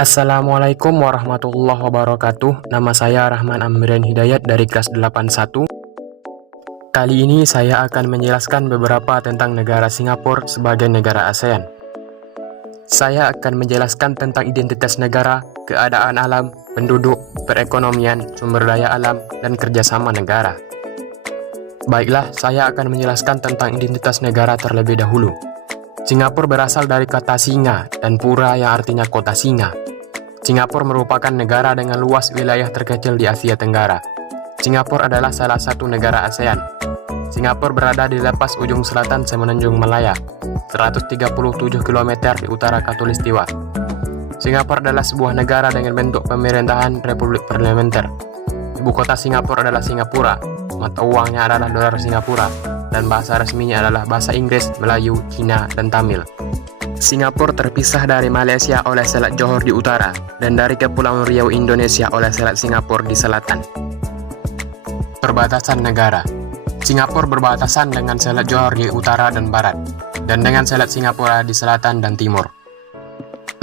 Assalamualaikum warahmatullahi wabarakatuh. Nama saya Rahman Amrian Hidayat dari kelas 81. Kali ini saya akan menjelaskan beberapa tentang negara Singapura sebagai negara ASEAN. Saya akan menjelaskan tentang identitas negara, keadaan alam, penduduk, perekonomian, sumber daya alam, dan kerjasama negara. Baiklah, saya akan menjelaskan tentang identitas negara terlebih dahulu. Singapura berasal dari kata singa dan pura yang artinya kota singa. Singapura merupakan negara dengan luas wilayah terkecil di Asia Tenggara. Singapura adalah salah satu negara ASEAN. Singapura berada di lepas ujung selatan Semenanjung Malaya, 137 km di utara Khatulistiwa. Singapura adalah sebuah negara dengan bentuk pemerintahan republik parlementer. Ibu kota Singapura adalah Singapura, mata uangnya adalah dolar Singapura, dan bahasa resminya adalah bahasa Inggris, Melayu, Cina, dan Tamil. Singapura terpisah dari Malaysia oleh Selat Johor di utara, dan dari Kepulauan Riau Indonesia oleh Selat Singapura di selatan. Perbatasan negara. Singapura berbatasan dengan Selat Johor di utara dan barat, dan dengan Selat Singapura di selatan dan timur.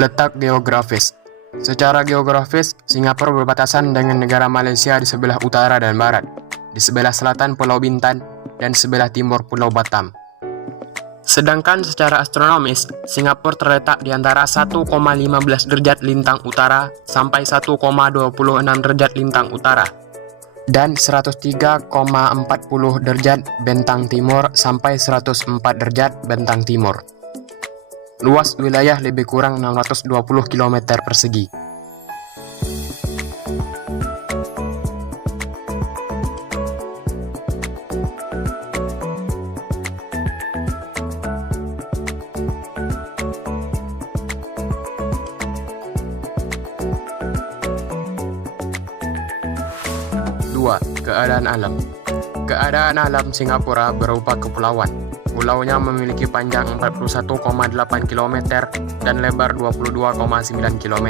Letak geografis. Secara geografis, Singapura berbatasan dengan negara Malaysia di sebelah utara dan barat, di sebelah selatan Pulau Bintan, dan sebelah timur Pulau Batam. Sedangkan secara astronomis, Singapura terletak di antara 1,15 derajat lintang utara sampai 1,26 derajat lintang utara, dan 103,40 derajat bentang timur sampai 104 derajat bentang timur. Luas wilayah lebih kurang 620 km persegi. Keadaan alam. Keadaan alam Singapura berupa kepulauan. Pulaunya memiliki panjang 41,8 km dan lebar 22,9 km.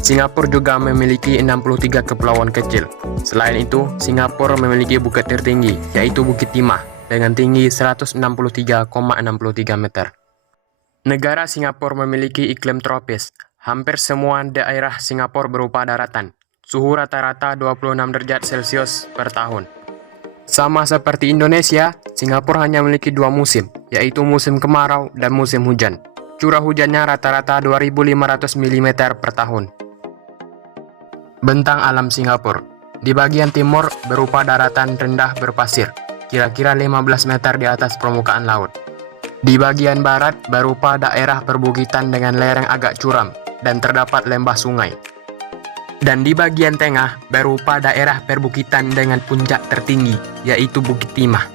Singapura juga memiliki 63 kepulauan kecil. Selain itu, Singapura memiliki bukit tertinggi, yaitu Bukit Timah, dengan tinggi 163,63 meter. Negara Singapura memiliki iklim tropis. Hampir semua daerah Singapura berupa daratan. Suhu rata-rata 26 derajat Celcius per tahun. Sama seperti Indonesia, Singapura hanya memiliki dua musim, yaitu musim kemarau dan musim hujan. Curah hujannya rata-rata 2.500 mm per tahun. Bentang alam Singapura. Di bagian timur berupa daratan rendah berpasir, kira-kira 15 meter di atas permukaan laut. Di bagian barat berupa daerah perbukitan dengan lereng agak curam dan terdapat lembah sungai. Dan di bagian tengah berupa daerah perbukitan dengan puncak tertinggi, yaitu Bukit Timah.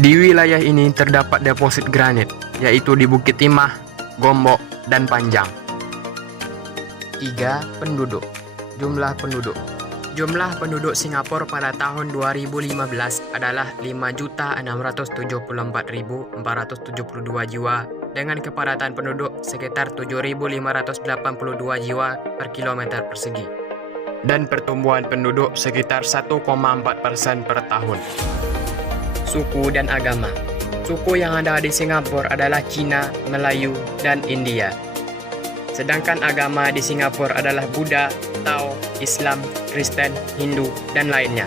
Di wilayah ini terdapat deposit granit, yaitu di Bukit Timah, Gombok, dan Panjang. 3. Penduduk. Jumlah penduduk. Jumlah penduduk Singapura pada tahun 2015 adalah 5.674.472 jiwa dengan kepadatan penduduk sekitar 7.582 jiwa per kilometer persegi, dan pertumbuhan penduduk sekitar 1,4% per tahun. Suku dan agama. Suku yang ada di Singapura adalah Cina, Melayu, dan India. Sedangkan agama di Singapura adalah Buddha, Tao, Islam, Kristen, Hindu, dan lainnya.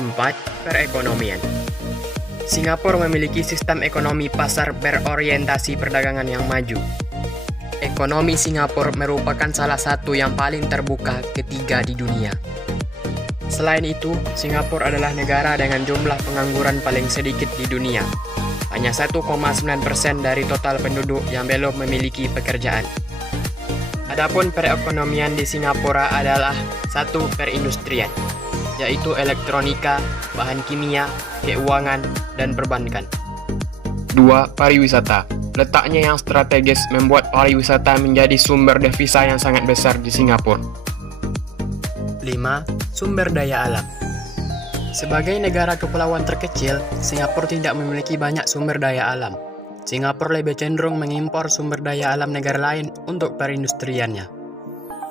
4. Perekonomian. Singapura memiliki sistem ekonomi pasar berorientasi perdagangan yang maju. Ekonomi Singapura merupakan salah satu yang paling terbuka ketiga di dunia. Selain itu, Singapura adalah negara dengan jumlah pengangguran paling sedikit di dunia. Hanya 1,9% dari total penduduk yang belum memiliki pekerjaan. Adapun perekonomian di Singapura adalah 1. Perindustrian, yaitu elektronika, bahan kimia, keuangan, dan perbankan. 2. Pariwisata. Letaknya yang strategis membuat pariwisata menjadi sumber devisa yang sangat besar di Singapura. 5. Sumber daya alam. Sebagai negara kepulauan terkecil, Singapura tidak memiliki banyak sumber daya alam. Singapura lebih cenderung mengimpor sumber daya alam negara lain untuk perindustriannya.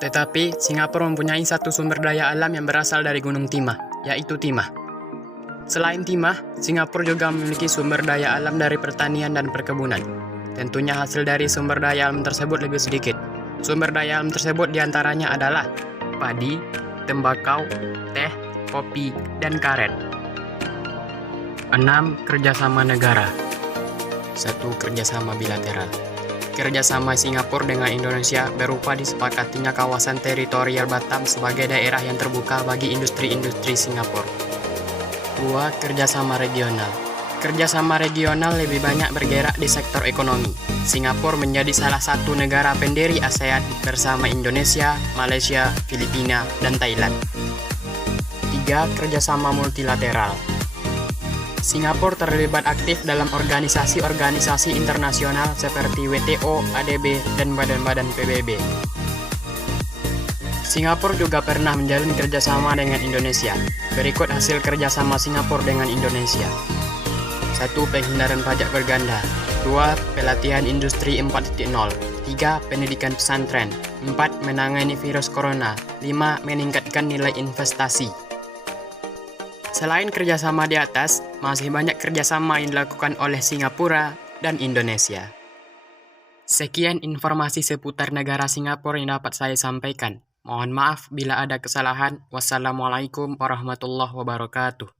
Tetapi, Singapura mempunyai satu sumber daya alam yang berasal dari Gunung Timah, yaitu Timah. Selain Timah, Singapura juga memiliki sumber daya alam dari pertanian dan perkebunan. Tentunya hasil dari sumber daya alam tersebut lebih sedikit, Sumber daya alam tersebut diantaranya adalah padi, tembakau, teh, kopi, dan karet. 6. Kerjasama negara. 1. Kerjasama bilateral. Kerjasama Singapura dengan Indonesia berupa disepakatinya kawasan teritorial Batam sebagai daerah yang terbuka bagi industri-industri Singapura. 2. Kerjasama regional. Kerjasama regional lebih banyak bergerak di sektor ekonomi. Singapura menjadi salah satu negara pendiri ASEAN bersama Indonesia, Malaysia, Filipina, dan Thailand. 3. Kerjasama multilateral. Singapura terlibat aktif dalam organisasi-organisasi internasional seperti WTO, ADB, dan badan-badan PBB. Singapura juga pernah menjalin kerjasama dengan Indonesia. Berikut hasil kerjasama Singapura dengan Indonesia. 1. Penghindaran pajak berganda. 2. Pelatihan industri 4.0. 3. Pendidikan pesantren. 4. Menangani virus corona. 5. Meningkatkan nilai investasi. Selain kerjasama di atas, masih banyak kerjasama yang dilakukan oleh Singapura dan Indonesia. Sekian informasi seputar negara Singapura yang dapat saya sampaikan. Mohon maaf bila ada kesalahan. Wassalamualaikum warahmatullahi wabarakatuh.